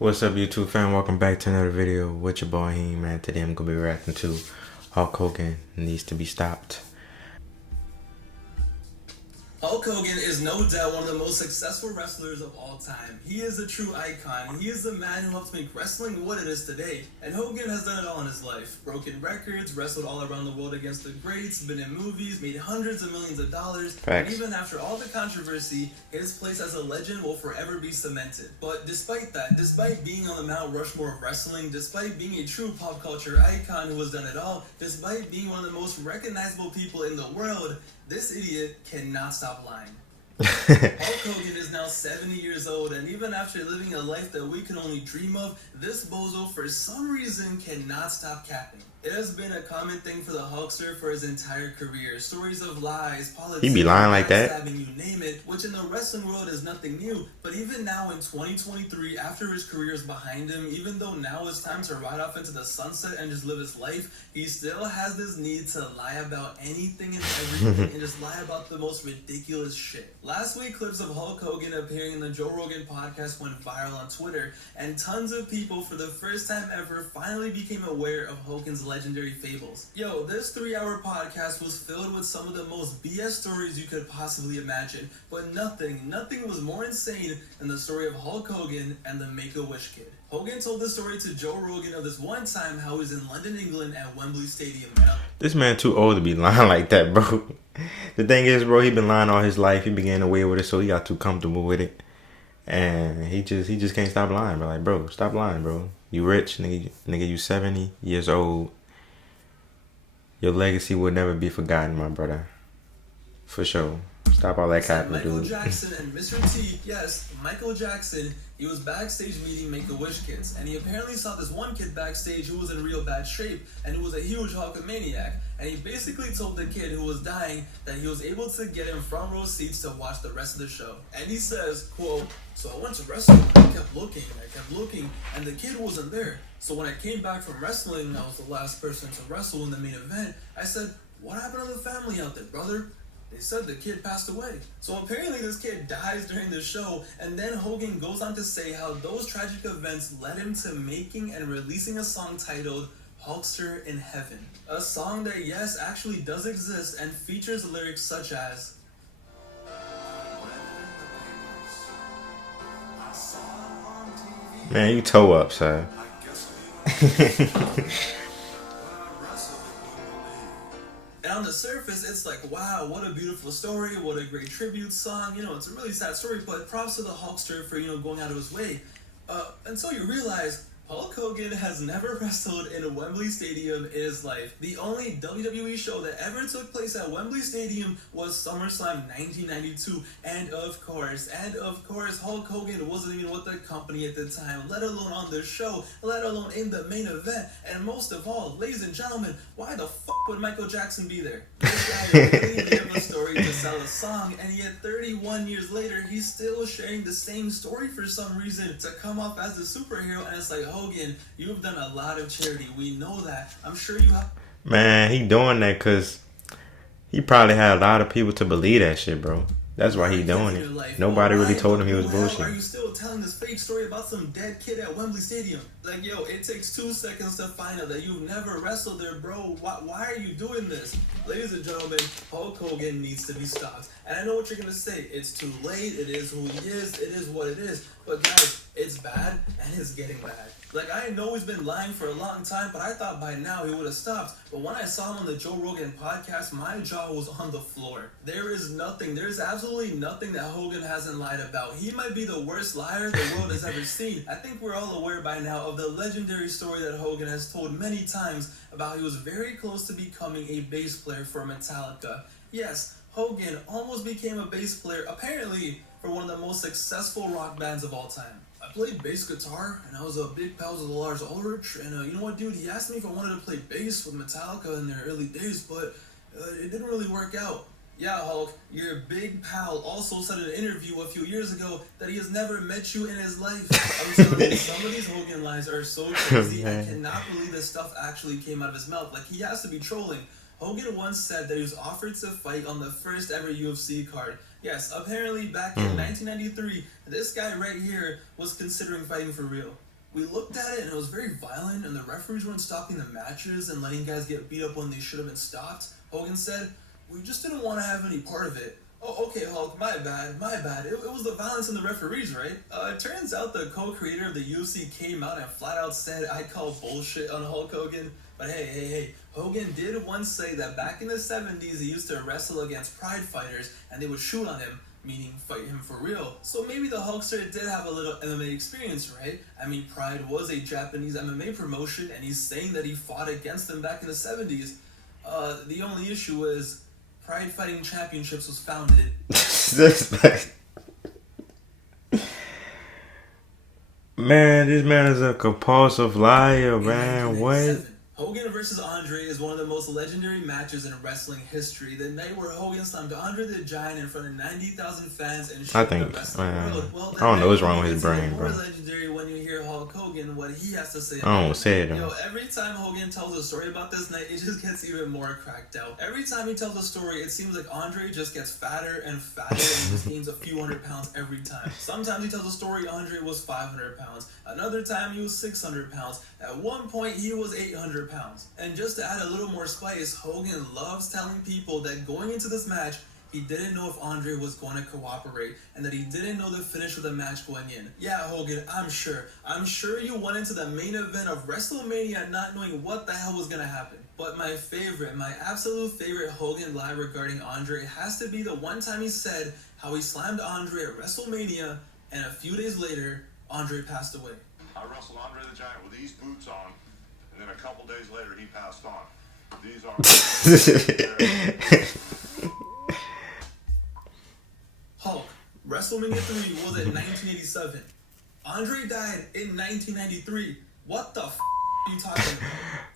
What's up, YouTube fam? Welcome back to another video with your boy Heem, man. Today I'm gonna be reacting to Hulk Hogan Needs to Be Stopped. Hulk Hogan is no doubt one of the most successful wrestlers of all time. He is a true icon. He is the man who helped make wrestling what it is today. And Hogan has done it all in his life. Broken records, wrestled all around the world against the greats, been in movies, made hundreds of millions of dollars. Facts. And even after all the controversy, his place as a legend will forever be cemented. But despite that, despite being on the Mount Rushmore of wrestling, despite being a true pop culture icon who has done it all, despite being one of the most recognizable people in the world, this idiot cannot stop lying. Hulk Hogan is now 70 years old, and even after living a life that we can only dream of, this bozo for some reason cannot stop capping. It has been a common thing for the Hulkster for his entire career. Stories of lies, politics, He be lying like that? stabbing, you name it, which in the wrestling world is nothing new. But even now in 2023, after his career is behind him, even though now it's time to ride off into the sunset and just live his life, he still has this need to lie about anything and everything and just lie about the most ridiculous shit. Last week, clips of Hulk Hogan appearing in the Joe Rogan podcast went viral on Twitter, and tons of people for the first time ever finally became aware of Hogan's legendary fables. Yo, this 3-hour podcast was filled with some of the most BS stories you could possibly imagine, but nothing was more insane than the story of Hulk Hogan and the Make-A-Wish kid. Hogan told the story to Joe Rogan of this one time how he was in London, England at Wembley Stadium. This man too old to be lying like that, bro. The thing is, bro, he been lying all his life. He began away with it, so he got too comfortable with it. And he just can't stop lying, bro. Like, bro, stop lying, bro. You rich, nigga, you 70 years old. Your legacy will never be forgotten, my brother. For sure. Stop all that capping, dude. Michael Jackson and Mr. T, yes, Michael Jackson, he was backstage meeting Make-A-Wish kids, and he apparently saw this one kid backstage who was in real bad shape, and who was a huge Hulkamaniac, and he basically told the kid who was dying that he was able to get him front row seats to watch the rest of the show. And he says, quote, "So I went to wrestling, I kept looking, and the kid wasn't there. So when I came back from wrestling, I was the last person to wrestle in the main event, I said, what happened to the family out there, brother? They said the kid passed away." So apparently this kid dies during the show, and then Hogan goes on to say how those tragic events led him to making and releasing a song titled Hulkster in Heaven. A song that, yes, actually does exist and features lyrics such as, Man, you toe up, sir. and on the surface, it's like, wow, what a beautiful story, what a great tribute song. You know, it's a really sad story, but props to the Hulkster for, going out of his way. Until you realize Hulk Hogan has never wrestled in a Wembley Stadium in his life. The only WWE show that ever took place at Wembley Stadium was SummerSlam 1992. And of course, Hulk Hogan wasn't even with the company at the time, let alone on the show, let alone in the main event. And most of all, ladies and gentlemen, why the fuck would Michael Jackson be there? This guy really gave a story to sell a song, and yet 31 years later, he's still sharing the same story for some reason to come off as the superhero. And it's like, Hogan, you've done a lot of charity. We know that. I'm sure you have. Man, he doing that because he probably had a lot of people to believe that shit, bro. That's why he doing it. Nobody really told him he was bullshit. Are you still telling this fake story about some dead kid at Wembley Stadium? Like, yo, it takes 2 seconds to find out that you've never wrestled there, bro. Why are you doing this? Ladies and gentlemen, Hulk Hogan needs to be stopped. And I know what you're going to say. It's too late. It is who he is. It is what it is. But guys, it's bad and it's getting bad. Like, I know he's been lying for a long time, but I thought by now he would have stopped. But when I saw him on the Joe Rogan podcast, my jaw was on the floor. There is absolutely nothing that Hogan hasn't lied about. He might be the worst liar the world has ever seen. I think we're all aware by now of the legendary story that Hogan has told many times about how he was very close to becoming a bass player for Metallica. Yes, Hogan almost became a bass player, apparently, for one of the most successful rock bands of all time. I played bass guitar, and I was a big pals with Lars Ulrich, and you know what, dude, he asked me if I wanted to play bass with Metallica in their early days, but it didn't really work out. Yeah, Hulk, your big pal also said in an interview a few years ago that he has never met you in his life. I'm telling you, some of these Hogan lines are so crazy, I cannot believe this stuff actually came out of his mouth. Like, he has to be trolling. Hogan once said that he was offered to fight on the first ever UFC card. Yes, apparently back in 1993, this guy right here was considering fighting for real. We looked at it and it was very violent, and the referees weren't stopping the matches and letting guys get beat up when they should have been stopped. Hogan said, "We just didn't want to have any part of it." Oh, okay, Hulk, my bad. It was the violence in the referees, right? It turns out the co-creator of the UFC came out and flat out said, "I call bullshit on Hulk Hogan." But hey, Hogan did once say that back in the 70s he used to wrestle against pride fighters and they would shoot on him, meaning fight him for real. So maybe the Hulkster did have a little MMA experience, right? I mean, Pride was a Japanese MMA promotion, and he's saying that he fought against them back in the 70s. The only issue is Pride Fighting Championships was founded. Man, this man is a compulsive liar, man. What? Hogan versus Andre is one of the most legendary matches in wrestling history. The night where Hogan slammed Andre the Giant in front of 90,000 fans and I think, man, I don't know what's wrong with his brain, bro. More legendary when you hear Hulk Hogan, what he has to say. I don't say it. Yo, every time Hogan tells a story about this night, it just gets even more cracked out. Every time he tells a story, it seems like Andre just gets fatter and fatter and just gains a few hundred pounds every time. Sometimes he tells a story Andre was 500 pounds. Another time he was 600 pounds. At one point he was 800 pounds. And just to add a little more spice, Hogan loves telling people that going into this match, he didn't know if Andre was going to cooperate, and that he didn't know the finish of the match going in. Yeah, Hogan, I'm sure you went into the main event of WrestleMania not knowing what the hell was going to happen. But my absolute favorite Hogan lie regarding Andre has to be the one time he said how he slammed Andre at WrestleMania, and a few days later, Andre passed away. I wrestled Andre the Giant with these boots on, and then a couple days later he passed on. These are Hulk, WrestleMania 3 was in 1987. Andre died in 1993. What the f*** are you talking about?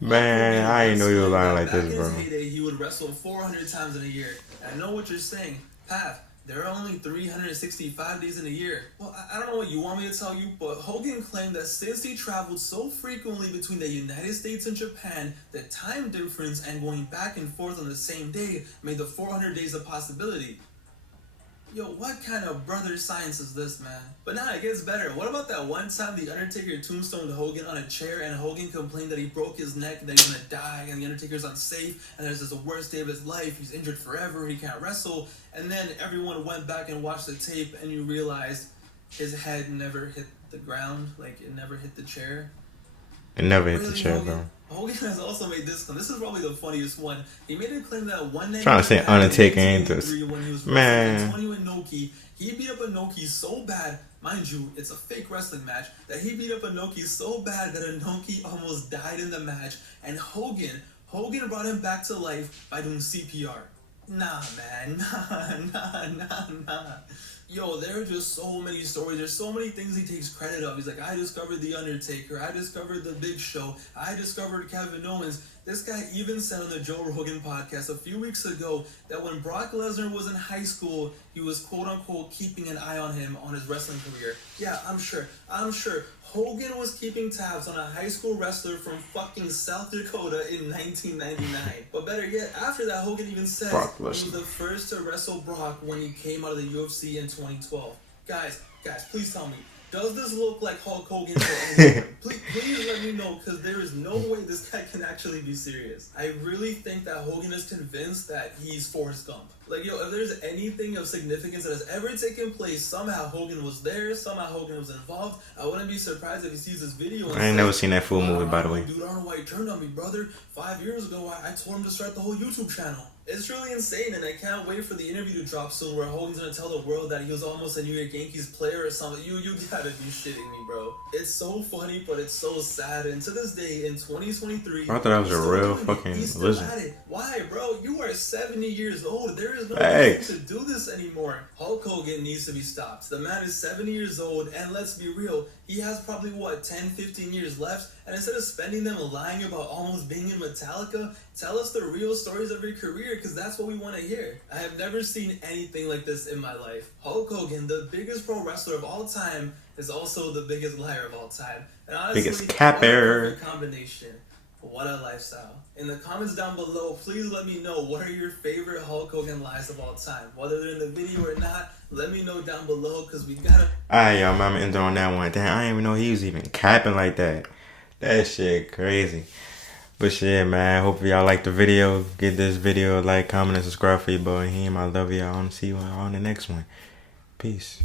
Man, I ain't know you were lying like this, bro. Back in his heyday, he would wrestle 400 times in a year. I know what you're saying. Path, there are only 365 days in a year. Well, I don't know what you want me to tell you, but Hogan claimed that since he traveled so frequently between the United States and Japan, the time difference and going back and forth on the same day made the 400 days a possibility. Yo, what kind of brother science is this, man? But now it gets better. What about that one time The Undertaker tombstoned Hogan on a chair and Hogan complained that he broke his neck and that he's gonna die and The Undertaker's unsafe and this is the worst day of his life, he's injured forever, he can't wrestle, and then everyone went back and watched the tape and you realized his head never hit the ground, like it never hit the chair? It never hit the chair, bro. Hogan has also made this claim. This is probably the funniest one. He made a claim that one night Trying to say Undertaker ain't this. when he was Man. Antonio Inoki, he beat up Inoki so bad, mind you, it's a fake wrestling match, that he beat up Inoki so bad that Inoki almost died in the match, and Hogan brought him back to life by doing CPR. Nah, man. Nah. Yo, there are just so many stories. There's so many things he takes credit of. He's like, I discovered The Undertaker. I discovered The Big Show. I discovered Kevin Owens. This guy even said on the Joe Rogan podcast a few weeks ago that when Brock Lesnar was in high school, he was quote-unquote keeping an eye on him on his wrestling career. Yeah, I'm sure. Hogan was keeping tabs on a high school wrestler from fucking South Dakota in 1999. But better yet, after that, Hogan even said he was the first to wrestle Brock when he came out of the UFC in 2012. Guys, please tell me, does this look like Hulk Hogan? Please let me know, because there is no way this guy can actually be serious. I really think that Hogan is convinced that he's Forrest Gump. Like, yo, if there's anything of significance that has ever taken place, somehow Hogan was there, somehow Hogan was involved. I wouldn't be surprised if he sees this video and I ain't never seen that full movie, by the way. Dude, I don't know why he turned on me, brother. 5 years ago, I told him to start the whole YouTube channel. It's really insane, and I can't wait for the interview to drop soon where Hogan's gonna tell the world that he was almost a New York Yankees player or something. You gotta be shitting me, bro. It's so funny, but it's so sad, and to this day, in 2023... I thought that was a real fucking lizard. Why, bro? You are 70 years old. There is no reason to do this anymore. Hulk Hogan needs to be stopped. The man is 70 years old, and let's be real, he has probably, 10, 15 years left, and instead of spending them lying about almost being in Metallica, tell us the real stories of your career, because that's what we want to hear. I have never seen anything like this in my life. Hulk Hogan, the biggest pro wrestler of all time, is also the biggest liar of all time. And honestly, biggest capper. what a perfect combination. What a lifestyle. In the comments down below, please let me know what are your favorite Hulk Hogan lies of all time. Whether they're in the video or not, let me know down below because we gotta... Alright, y'all, I'm ending on that one. Damn, I didn't even know he was even capping like that. That shit crazy. But shit, man, hope y'all like the video. Give this video a like, comment, and subscribe for your boy Him. I love y'all. I want to see you on the next one. Peace.